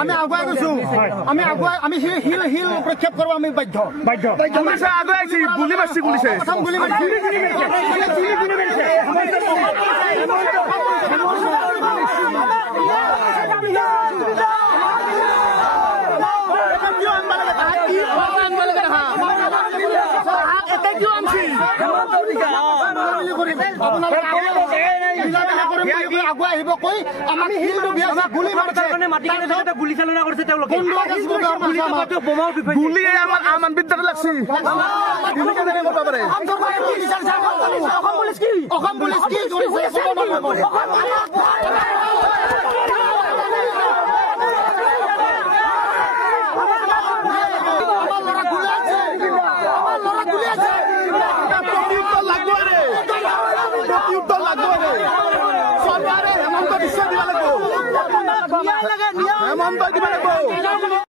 আমি আগুৱাই গৈছো আমি হিল প্ৰক্ষেপ কৰিব আমি বাধ্য গুলি মাৰিছে গুলি মাৰিছে আগুৱাই আহিব কৈ আমি হিলটো গুলি মাৰিছে গুলি চালনা কৰিছে তেওঁলোকে গুলি আমাৰ আমান বিদ্যাত লাগছে অসম পুলিচ কি হেমন্ত দিব লাগিব